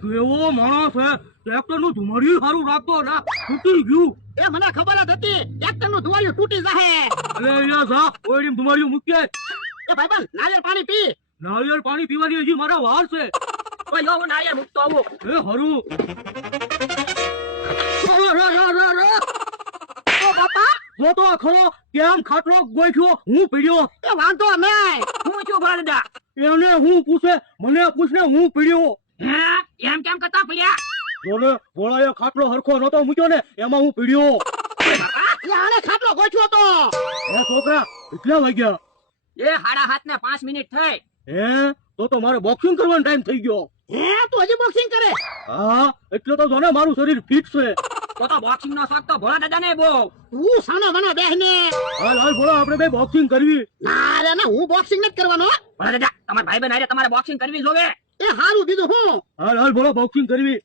કેવો માણસ છે ટ્રેક્ટર નું ધુમાડિયું સારું રાખતો ને તૂટી ગયું એ મને ખબર જ હતી ટ્રેક્ટર નું ધુવાડિયું તૂટી જાહે અરે અહીંયા જા ઓયડીમ ધુમાડિયું મૂકે એ ભાઈબંધ નારિયેળ પાણી પી નારિયેળ પાણી પીવાની હજી મારા વાર છે ઓય લો હું નારિયેળ મૂકતો આવું એ હરું ઓ બાપા જો તો ખરો કેમ ખાટલો ગોઠ્યો હું પીડ્યો એ વાંધો નહીં હું છું ભોળા દાદા એને હું પૂછે મને પૂછને હું પીડ્યો હે એમ કેમ કરતા પડ્યા જોને ભોળાએ ખાટલો હરખો નતો મૂક્યો ને એમાં હું પીડ્યો એ આને ખાટલો ગોઠવ્યો તો એ છોકરા કેટલા વાગ્યા એ 7:30 ને 5 મિનિટ થઈ હે તો મારે બોક્સિંગ કરવાનો ટાઈમ થઈ ગયો હે તું હજી બોક્સિંગ કરે હા એટલે તો જોને મારું શરીર ફિટ છે તો બોક્સિંગ નો શોખ તો ભોળા દાદા ને બહુ તું સાનો બનો બેહને હાલ હાલ ભોળા આપણે બે બોક્સિંગ કરવી ના રે ના હું બોક્સિંગ નથી કરવાનો ભોળા દાદા તમારા ભાઈ બહેન આરે તમારે બોક્સિંગ કરવી જોવે એ હારું બીજું હું હાલ હાલ ભોળા બોક્સિંગ કરવી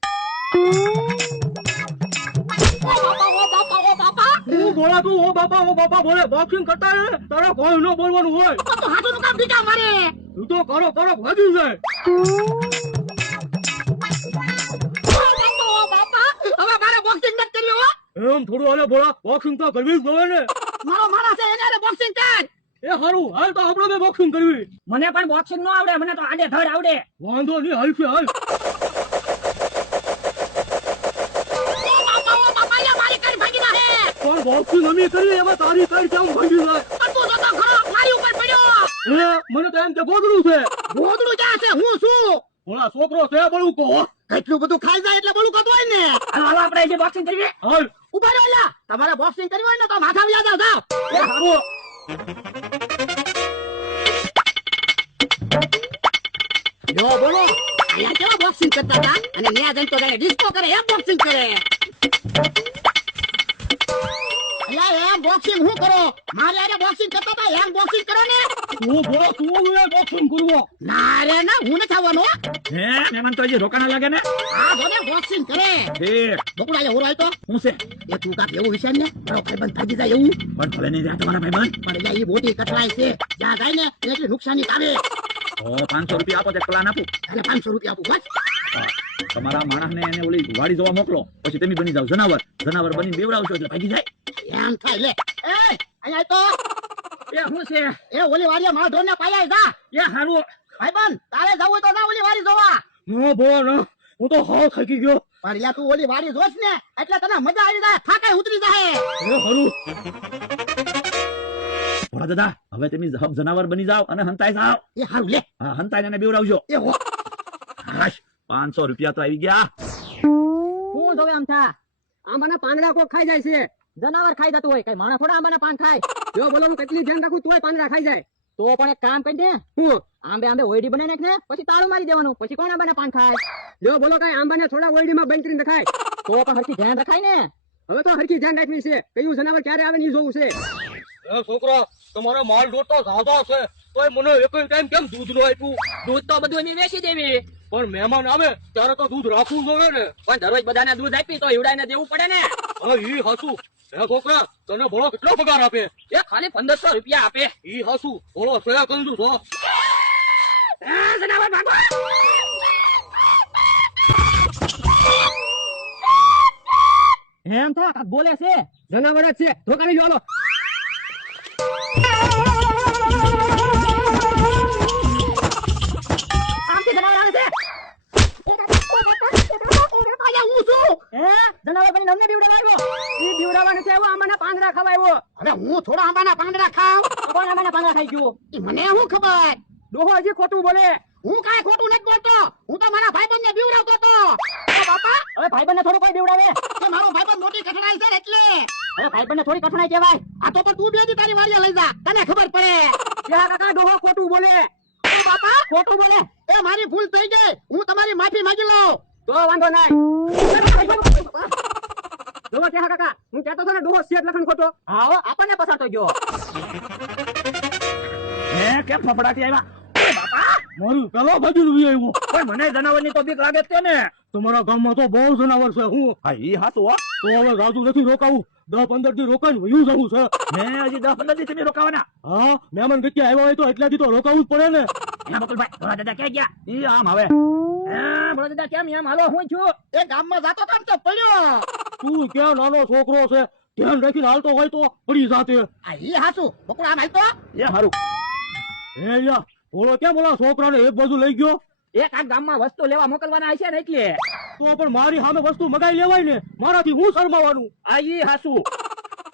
તું બોલા તું ઓ બાપા બોલે બોક્સિંગ કરતા હે તારે કોઈ ન બોલવાનું હોય તો હાથોનું કામ બીજા મારે તું તો કરો ભાગી જાય હવે મારે બોક્સિંગ નથી કરવી હો એમ થોડું હાલે ભોળા બોક્સિંગ તો કરવી જ જોઈએ ને મારો માણસ છે એને બોક્સિંગ કર એ હારું હાલ તો આપણે બે બોક્સિંગ કરવી મને પણ બોક્સિંગ નો આવડે મને તો આડે ધડ આવડે વાંધો નહીં હાલ છે હાલ પણ બોક્સિંગ અમે કરી એમાં તારી કઈ કેમ ભાગી જાય તું તો ખરો મારી ઉપર પડ્યો હે મને તો એમ કે ગોદડું છે ગોદડું ક્યાં છે હું શું ભોળા છોકરો છે બળું કો કેટલું બધું ખાઈ જાય એટલે બોલું કતું હોય ને હાલો આપણે જે બોક્સિંગ કરીએ હાલ ઉભા રહો લા તમારે બોક્સિંગ કરવી હોય ને તો માથા વ્યા જાવ એ હારું યો બોલો અહીંયા કેવા બોક્સિંગ કરતા હતા અને ન્યા જન તો જાણે ડિસ્કો કરે એમ બોક્સિંગ કરે અલ્યા એમ બોક્સિંગ હું કરો મારે આરે બોક્સિંગ કરતા હતા એમ બોક્સિંગ કરો ને તું ભોળા તું બોક્સિંગ કરવો ના રે ના હું નથી આવવાનો હે મહેમાન તો હજી રોકાણા લાગે ને આ જોને બોક્સિંગ કરે ઠીક બકુડા આલે ઓરાય તો શું છે એ તું કાક એવું વિશે ને મારો ભાઈબંધ ભાગી જાય એવું પણ ભલે નહીં રહ્યા તમારા ભાઈબંધ પણ યા ઈ મોટી કઠણાઈ છે જ્યાં જાય ને એટલી નુકસાની આવે તો 500 રૂપિયા આપો તે પ્લાન આપું અને 500 રૂપિયા આપું બસ હા, તમારા માણસને એને ઓલી વાડી જોવા મોકલો પછી તમે બની જાવ જનાવર બની બેવડાવશો એટલે ભાગી જાય એમ થાય લે એ અહીંયા તો એ હું છે એ ઓલી વાડીયા મારા ઢોરને પાયા જા એ હારું ભાઈબંધ તારે જવું હોય તો જા ઓલી વાડી જોવા નો ભોળા હું તો હાવ થાકી ગયો પણ યા તું ઓલી વાડી જોશ ને એટલે તને મજા આવી જાય થાકાય ઉતરી જાય એ હારું ભોળા દાદા હવે તમે જનાવર બની જાવ અને હંતાઈ જાવ એ હારું લે હા હંતાઈને એને બેવડાવજો એ હો હાશ 500 રૂપિયા તો આવી ગયા હું જોવે આમ થા આંબાના પાંદડા કોક ખાઈ જાય છે જનાવર ખાઈ જતું હોય કઈ માણસ થોડા આંબાના પાન ખાય જો બોલો હું કેટલી ધ્યાન રાખું તોય પાંદડા ખાઈ જાય તો પણ એક કામ કરી દે હું આંબે ઓયડી બને નાખ ને પછી તાળું મારી દેવાનું પછી કોણ આંબાના પાન ખાય જો બોલો કઈ આંબાને થોડા ઓયડીમાં બંધ કરીને રખાય તો પણ હરખી ધ્યાન રખાય ને હવે તો હરખી ધ્યાન રાખવી છે કયું જનાવર ક્યારે આવે ને ઈ જોવું છે એ છોકરા તમારો માલ ઢોર તો ઝાઝો છે તોય મને એક ટાઈમ કેમ દૂધ નો આપ્યું દૂધ તો બધું એની વેચી દેવી પણ મહેમાન આવે ત્યારે તો દૂધ રાખવું જોઈએ ને પણ દરરોજ બધાને દૂધ આપી તો ઈવડાઈને દેવું પડે ને હા ઈ હાસુ હે છોકરા તને ભોળો કેટલો પગાર આપે એ ખાલી 1500 રૂપિયા આપે ઈ હાસુ ભોળો સોયા કંજુ છો જનાવર ભાગો એમ થા કાક બોલે છે જનાવર જ છે ધોકા લઈ લો આમથી જનાવર આવે છે જનાવર બની અમને બીવડાવ્યો ઈ બીવડાવવા નથી આવ્યો આંબાના પાંદડા ખવાયો હવે હું થોડા આંબાના પાંદડા ખાવ કોણ આંબાના પાંદડા ખાઈ ગયો મને શું ખબર ડોહો હજી ખોટું બોલે હું કાઈ ખોટું નથી બોલતો હું તો મારા ભાઈબંધને બીવડાવતો હતો બાપા હવે ભાઈબંધને થોડું કોઈ બીવડાવે કે મારો ભાઈબંધ મોટી કઠણાઈ છે એટલે હવે ભાઈબંધને થોડી કઠણાઈ કહેવાય આ તો પણ તું બેજી તારી વાડીએ લઈ જા તને ખબર પડે કે કાકા ડોહો ખોટું બોલે બાપા ખોટું બોલે એ મારી ભૂલ થઈ ગઈ હું તમારી માફી માંગી લઉં તો વાંધો નહીં ડોહો કે કાકા હું કહેતો હતો ને ડોહો શેઠ લખન ખોટો હા આપણને પસાતો ગયો હે કેમ ફફડાટી આવ્યા મારું પેલો ભાજી વી આવ્યો પણ મને જનાવરની તો બીક લાગે છે ને તમારા ગામમાં તો બહુ જનાવર છે હું હા ઈ હાચું હો તો હવે રાજુ નથી રોકાવું 10-15 દી રોકાઈને વયું જવું છે મેં હજી 10-15 દી તમે રોકાવાના હા મહેમાન ગતિ આવ્યા હોય તો એટલા દી તો રોકાવું જ પડે ને હે બકુલભાઈ ભોળા દાદા ક્યાં ગયા ઈ આમ આવે હે ભોળા ભોળા દાદા કેમ એમ હાલો હું છું એ ગામમાં જાતો તો ને તો પડ્યો તું ક્યાં નાનો છોકરો છે ધ્યાન રાખીને હાલતો હોય તો પડી જાતે આ ઈ હાસુ બકુડા આમ હાલતો એ હારું હે યા બોલો કેમ બોલા છોકરાને એક બાજુ લઈ ગયો એક આ ગામમાં વસ્તુ લેવા મોકલવાના હશે ને એટલે તો પણ મારી સામે વસ્તુ મગાઈ લેવાય ને મારાથી હું શરમાવાનું આ ઈ હાસુ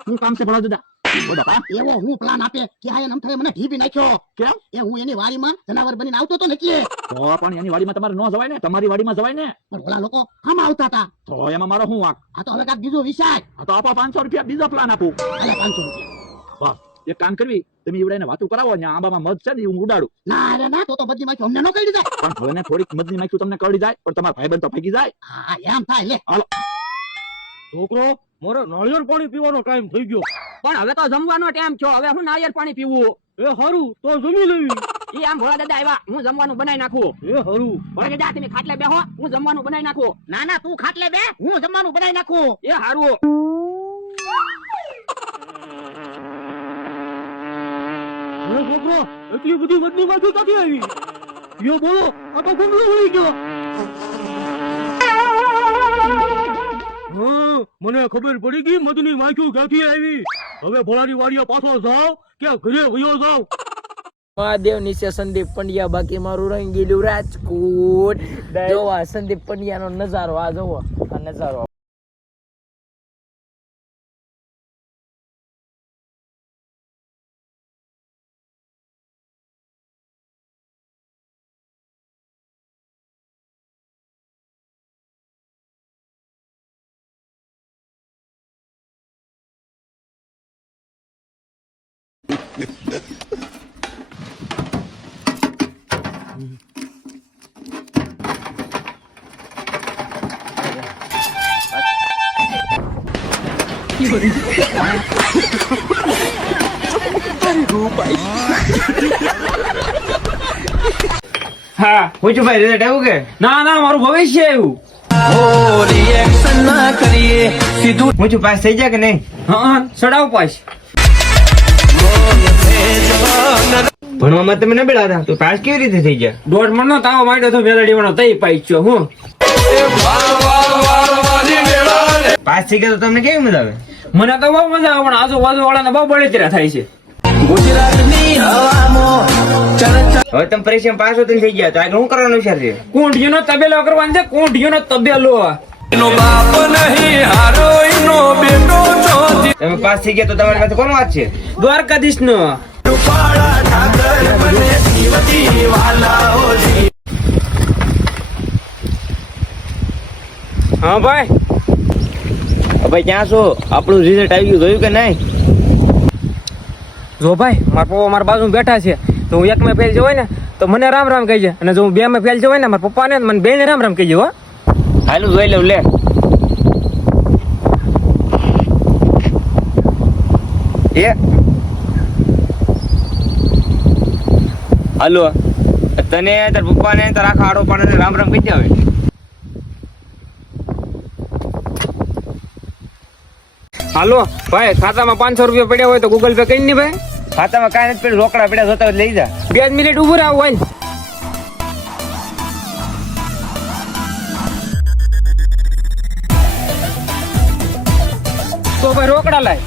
શું કામ છે ભલા દાદા ઓ બાપા એવો હું પ્લાન આપે કે આ એમ થાય મને ઢીબી નાખ્યો કેમ એ હું એની વાડીમાં જનાવર બનીને આવતો તો ને એટલે તો પણ એની વાડીમાં તમારે ન જવાય ને તમારી વાડીમાં જવાય ને પણ ઓલા લોકો આમાં આવતા હતા તો એમાં મારો શું વાંક આ તો હવે કાંઈક બીજો વિષય આ તો આપો 500 રૂપિયા બીજો પ્લાન આપું અરે 500 રૂપિયા વાહ એક કામ કરવી તમે ઈવડાઈને વાતો કરાવો ને આંબામાં મધ છે ને હું ઉડાડું ના રે ના તો બધી માખી અમને ન કરી જાય પણ હવે ને થોડીક મધની માખ્યું તમને કરડી જાય પણ તમારા ભાઈબંધ તો ભાગી જાય હા એમ થાય લે છોકરો મારે નાળિયેર પાણી પીવાનો ટાઈમ થઈ ગયો પણ હવે તો જમવાનો ટાઈમ છો હવે હું નાળિયેર પાણી પીવું એ હારું તો જમી લેવી ઈ આમ ભોળા દાદા આવ્યા હું જમવાનું બનાવી નાખું એ હારું ભોળા દાદા તમે ખાટલે બેહો હું જમવાનું બનાવી નાખું ના ના તું ખાટલે બે હું જમવાનું બનાવી નાખું એ હારું હે છોકરો એટલી બધી મધની માખી ક્યાંથી આવી યો બોલો આ તો ગુંગળો વળી ગયો હા મને ખબર પડી ગઈ મધની માખ્યું ક્યાંથી આવી હવે ભોળાની વાડીએ પાછો જાવ કે ઘરે વયો જાવ મહાદેવ નીચે સંદીપ પંડ્યા બાકી મારું રંગીલું રાજકોટ જોવા સંદીપ પંડ્યાનો નજારો આ જોવો આ નજારો હા હું છું ભાઈ રિઝલ્ટ આવ્યું કે ના ના મારું ભવિષ્ય આવ્યું હું છું પાસ થઈ જાય કે નહીં હા સડાવ પાસ ભણવામાં તમે ન બેડા હતા તો પાસ કેવી રીતે થઈ ગયા દોઢ મણનો તાવ માંડ્યો તો મેલડી વાળો તઈ પાસ છો હું પાસ થઈ ગયા તો તમને કેવી મજા આવે મને તો બહુ મજા આવે પણ આજુબાજુ વાળાને બહુ બળતરા થાય છે હવે તમે પરીક્ષા પાસ હો થઈ ગયા તો આગળ શું કરવાનો વિચાર છે કુંઢીનો તબેલો કરવાનો છે કુંઢીનો તબેલો તમે પાસ થઈ ગયા તો તમારી પાસે કોનો વાત છે દ્વારકાધીશ નો હા ભાઈ ભાઈ ક્યાં છો આપણું રિઝલ્ટ આવી ગયું જોયું કે નહીં જો ભાઈ મારા પપ્પા મારા બાજુ બેઠા છે તો હું એક માં ફેલ જવાય ને તો મને રામ રામ કહીજે અને જો હું બે માં ફેલ જવાય ને મારા પપ્પા ને મને બે ને રામ રામ કહીજે હો હાલું જોઈ લઉં લે એ હાલો તને તાર પપ્પા ને તારા આખા આડો પાડે રામ રામ કહી હવે હાલો ભાઈ ખાતામાં 500 રૂપિયા પડ્યા હોય તો ગૂગલ પે કરી ને ભાઈ ખાતામાં કાંઈ નથી પડ્યું રોકડા પડ્યા જોતા લઈ જા 2 મિનિટ ઉભું રાવ હોય તો ભાઈ રોકડા લાય